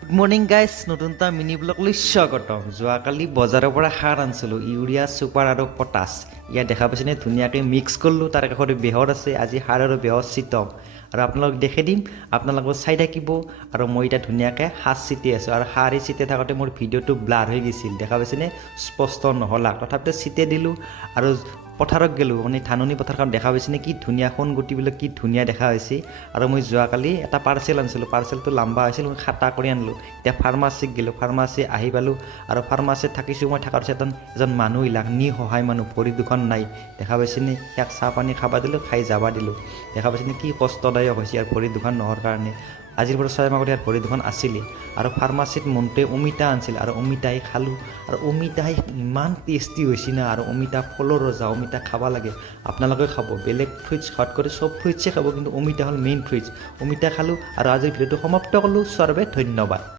Good morning guys নতুন এটা mini blog লৈ স্বাগতম। যোৱাকালি বজাৰৰ পৰা সাৰ আনিছিলোঁ, ইউৰিয়া ছুপাৰ আৰু পটাছ। ইয়াত দেখা পাইছেনে ধুনীয়াকৈ মিক্স কৰিলোঁ, তাৰ কাষতে বেহৰ আছে। আজি সাৰ আৰু বেহৰ ছিটাম আৰু আপোনালোকক দেখাই দিম, আপোনালোকক চাই থাকিব। আৰু মই এতিয়া ধুনীয়াকৈ সাৰ ছিটি আছোঁ আৰু সাৰ ছিটাই থাকোঁতে মোৰ ভিডিঅ'টো ব্লাৰ হৈ গৈছিল, দেখা পাইছেনে স্পষ্ট নহ'লাক। তথাপিতো ছিটাই দিলোঁ আৰু পথাৰত গ'লোঁ, মানে ধাননি পথাৰখন দেখা পাইছেনে কি ধুনীয়া সোণ গুটিবিলাক কি ধুনীয়া দেখা হৈছে। আৰু মই যোৱাকালি এটা পাৰ্চেল আনিছিলোঁ, পাৰ্চেলটো লম্বা হৈছিল, মই খাটা কৰি আনিলোঁ। এতিয়া ফাৰ্মাচীত গ'লোঁ, ফাৰ্মাচী আহি পালোঁ আৰু ফাৰ্মাচীত থাকিছোঁ। মই থকাৰ পিছত এজন মানুহ আহিলাক, সহায় মানুহ, ভৰি দুখন নাই, দেখা পাইছেনে। ইয়াক চাহ পানী খাব দিলোঁ, খাই যাব দিলোঁ। দেখা পাইছেনে কি কষ্টদায়ক হৈছে ইয়াৰ ভৰি দুখন নোহোৱাৰ কাৰণে। আজিৰ পৰা 6 মাহ আগতে ইয়াৰ ভৰি দুখন আছিলে। আৰু ফাৰ্মাচীত মন্টুৱে অমিতা আনিছিল আৰু অমিতাই খালোঁ। আৰু অমিতাই ইমান টেষ্টি হৈছে না, আৰু অমিতা ফলৰ ৰজা, অমিতা খাব লাগে। আপোনালোকে খাব, বেলেগ ফ্ৰুইটছ খোৱাত কৰি চব ফ্ৰুইটছে খাব, কিন্তু অমিতা হ'ল মেইন ফ্ৰুইটছ। অমিতা খালোঁ আৰু আজিৰ ভিডিঅ'টো সমাপ্ত কৰিলোঁ। সৰ্বে ধন্যবাদ।